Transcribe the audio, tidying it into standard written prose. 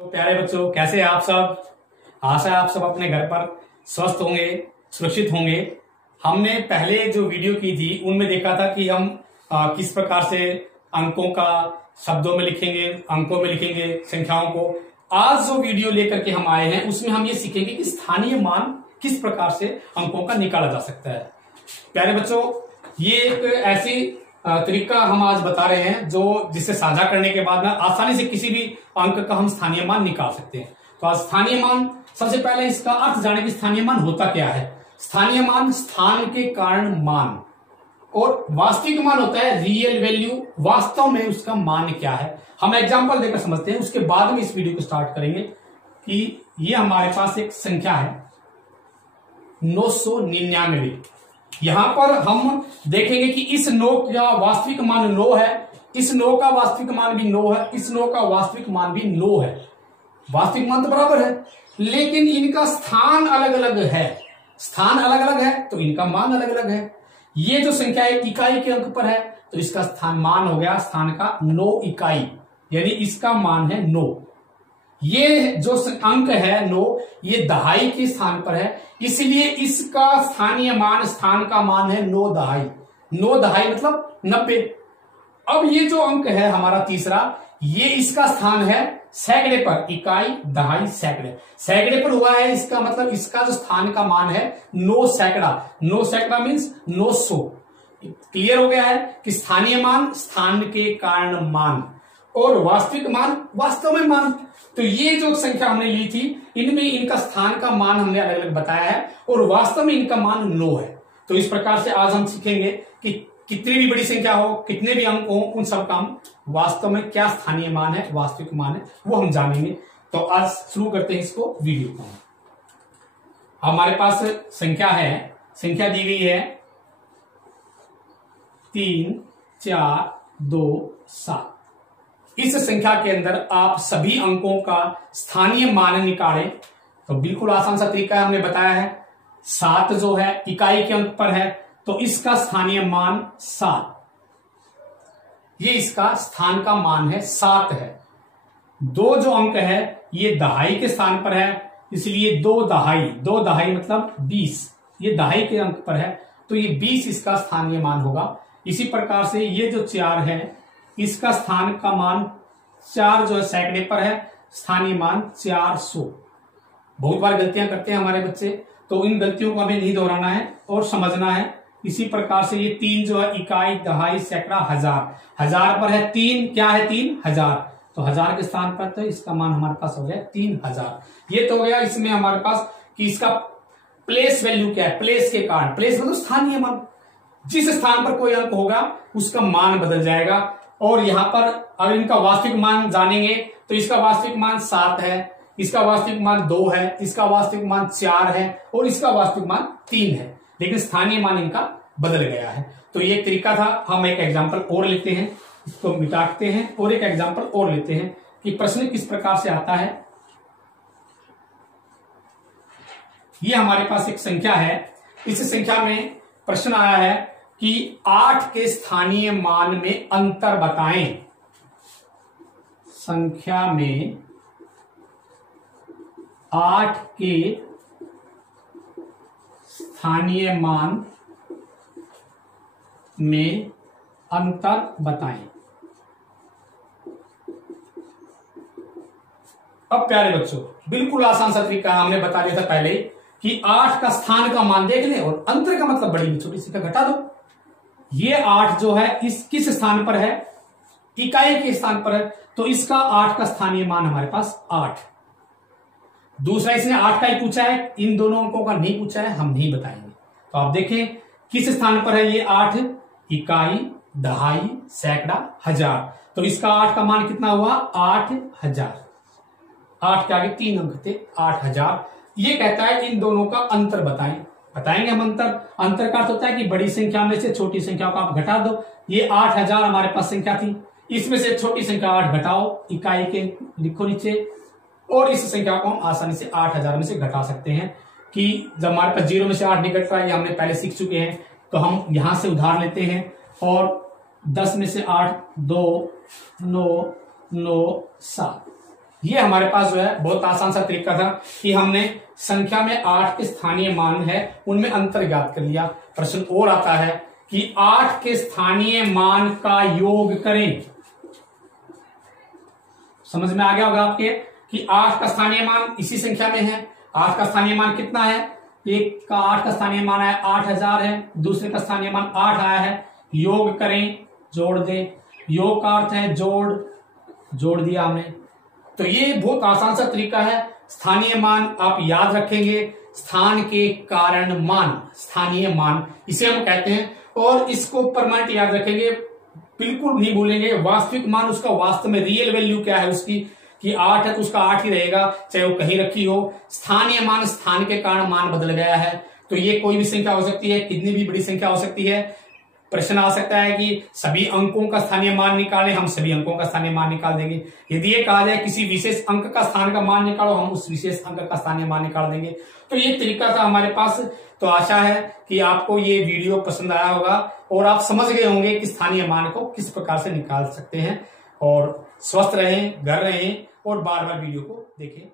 तो प्यारे बच्चों, कैसे हैं आप सब। आशा है आप सब अपने घर पर स्वस्थ होंगे, सुरक्षित होंगे। हमने पहले जो वीडियो की थी उनमें देखा था कि हम किस प्रकार से अंकों का शब्दों में लिखेंगे, अंकों में लिखेंगे संख्याओं को। आज जो वीडियो लेकर के हम आए हैं उसमें हम ये सीखेंगे कि स्थानीय मान किस प्रकार से अंकों का निकाला जा सकता है। प्यारे बच्चों, ये एक ऐसी तरीका हम आज बता रहे हैं जो जिससे साझा करने के बाद में आसानी से किसी भी अंक का हम स्थानीय मान निकाल सकते हैं। तो आज स्थानीय मान, सबसे पहले इसका अर्थ जाने कि स्थानीय मान होता क्या है। स्थानीय मान स्थान के कारण मान, और वास्तविक मान होता है रियल वैल्यू, वास्तव में उसका मान क्या है। हम एग्जांपल देकर समझते हैं, उसके बाद में इस वीडियो को स्टार्ट करेंगे। कि ये हमारे पास एक संख्या है 999। यहां पर हम देखेंगे कि इस 9 का वास्तविक मान 9 है, इस 9 का वास्तविक मान भी 9 है, इस 9 का वास्तविक मान भी 9 है। वास्तविक मान तो बराबर है, लेकिन इनका स्थान अलग अलग है। स्थान अलग अलग है तो इनका मान अलग अलग है। ये जो संख्या एक इकाई के अंक पर है तो इसका स्थान मान हो गया स्थान का 9 इकाई, यानी इसका मान है 9। ये जो अंक है 9, ये दहाई के स्थान पर है, इसलिए इसका स्थानीय मान, स्थान का मान है 9 दहाई। 9 दहाई मतलब 90। अब ये जो अंक है हमारा तीसरा, ये इसका स्थान है सैकड़े पर। इकाई, दहाई, सैकड़े। सैकड़े पर हुआ है, इसका मतलब इसका जो स्थान का मान है 9 सैकड़ा। 9 सैकड़ा मीन्स 900। क्लियर हो गया है कि स्थानीय मान स्थान के कारण मान, और वास्तविक मान वास्तव में मान। तो ये जो संख्या हमने ली थी, इनमें इनका स्थान का मान हमने अलग अलग बताया है, और वास्तव में इनका मान 9 है। तो इस प्रकार से आज हम सीखेंगे कि कितनी भी बड़ी संख्या हो, कितने भी अंक हो, उन सब का हम वास्तव में क्या स्थानीय मान है, वास्तविक मान है, वो हम जानेंगे। तो आज शुरू करते हैं इसको, वीडियो को। हमारे पास संख्या है, संख्या दी गई है 3 4 2 7। इस संख्या के अंदर आप सभी अंकों का स्थानीय मान निकालें तो बिल्कुल आसान सा तरीका है, हमने बताया है। 7 जो है इकाई के अंक पर है तो इसका स्थानीय मान 7, ये इसका स्थान का मान है 7 है। 2 जो अंक है ये दहाई के स्थान पर है, इसलिए 2 दहाई। 2 दहाई मतलब 20, ये दहाई के अंक पर है तो ये 20 इसका स्थानीय मान होगा। इसी प्रकार से ये जो 4 है, इसका स्थान का मान 4 जो है सैकड़े पर है, स्थानीय मान 400। बहुत बार गलतियां करते हैं हमारे बच्चे, तो इन गलतियों को हमें नहीं दोहराना है और समझना है। इसी प्रकार से ये 3 जो है इकाई, दहाई, सैकड़ा, हजार। हजार पर है 3, क्या है 3 हजार, तो हजार के स्थान पर तो इसका मान हमारे पास हो गया 3000। ये तो हो गया इसमें हमारे पास कि इसका प्लेस वैल्यू क्या है, प्लेस के कारण। प्लेस मतलब स्थानीय मान, जिस स्थान पर कोई अंक होगा उसका मान बदल जाएगा। और यहां पर अगर इनका वास्तविक मान जानेंगे तो इसका वास्तविक मान 7 है, इसका वास्तविक मान 2 है, इसका वास्तविक मान 4 है, और इसका वास्तविक मान 3 है, लेकिन स्थानीय मान इनका बदल गया है। तो ये एक तरीका था। हम एक एग्जाम्पल और लेते हैं, इसको मिटाते हैं और एक एग्जाम्पल और लेते हैं कि प्रश्न किस प्रकार से आता है। ये हमारे पास एक संख्या है, इस संख्या में प्रश्न आया है कि 8 के स्थानीय मान में अंतर बताएं। संख्या में 8 के स्थानीय मान में अंतर बताएं। अब प्यारे बच्चों, बिल्कुल आसान सा तरीका हमने बता दिया था पहले कि 8 का स्थान का मान देख ले और अंतर का मतलब बड़ी छोटी सी का घटा दो। ये 8 जो है इस किस स्थान पर है, इकाई के स्थान पर है, तो इसका 8 का स्थानीय मान हमारे पास 8। दूसरा इसने 8 का ही पूछा है, इन दोनों अंकों का नहीं पूछा है, हम नहीं बताएंगे। तो आप देखें किस स्थान पर है ये 8, इकाई, दहाई, सैकड़ा, हजार। तो इसका 8 का मान कितना हुआ 8000। 8 के आगे 3 अंक थे, 8000। ये कहता है इन दोनों का अंतर बताएं। बताएंगे हम अंतर। अंतर का अर्थ होता है कि बड़ी संख्या में से छोटी संख्या को आप घटा दो। ये 8000 हमारे पास संख्या थी, इसमें से छोटी संख्या 8 घटाओ, इकाई के लिखो नीचे, और इस संख्या को हम आसानी से 8000 में से घटा सकते हैं। कि जब हमारे पास 0 में से 8 नहीं घट रहा है, ये हमने पहले सीख चुके हैं, तो हम यहां से उधार लेते हैं। और 10 में से 8, 2, 9, 9, 7। ये हमारे पास जो है बहुत आसान सा तरीका था कि हमने संख्या में 8 के स्थानीय मान है उनमें अंतर ज्ञात कर लिया। प्रश्न और आता है कि 8 के स्थानीय मान का योग करें। समझ में आ गया होगा आपके कि 8 का स्थानीय मान इसी संख्या में है। 8 का स्थानीय मान कितना है? एक का 8 का स्थानीय मान है 8000 है, दूसरे का स्थानीय मान 8 आया है। योग करें, जोड़ दें। योग का अर्थ है जोड़ दिया हमने। तो ये बहुत आसान सा तरीका है। स्थानीय मान आप याद रखेंगे, स्थान के कारण मान, स्थानीय मान इसे हम कहते हैं, और इसको परमानेंट याद रखेंगे, बिल्कुल नहीं भूलेंगे। वास्तविक मान उसका वास्तव में रियल वैल्यू क्या है उसकी, कि 8 है तो उसका 8 ही रहेगा चाहे वो कहीं रखी हो। स्थानीय मान, स्थान के कारण मान बदल गया है। तो ये कोई भी संख्या हो सकती है, कितनी भी बड़ी संख्या हो सकती है। प्रश्न आ सकता है कि सभी अंकों का स्थानीय मान निकालें, हम सभी अंकों का स्थानीय मान निकाल देंगे। यदि ये कहा जाए किसी विशेष अंक का स्थान का मान निकालो, हम उस विशेष अंक का स्थानीय मान निकाल देंगे। तो ये तरीका था हमारे पास। तो आशा है कि आपको ये वीडियो पसंद आया होगा और आप समझ गए होंगे कि स्थानीय मान को किस प्रकार से निकाल सकते हैं। और स्वस्थ रहें, घर रहें और बार बार वीडियो को देखें।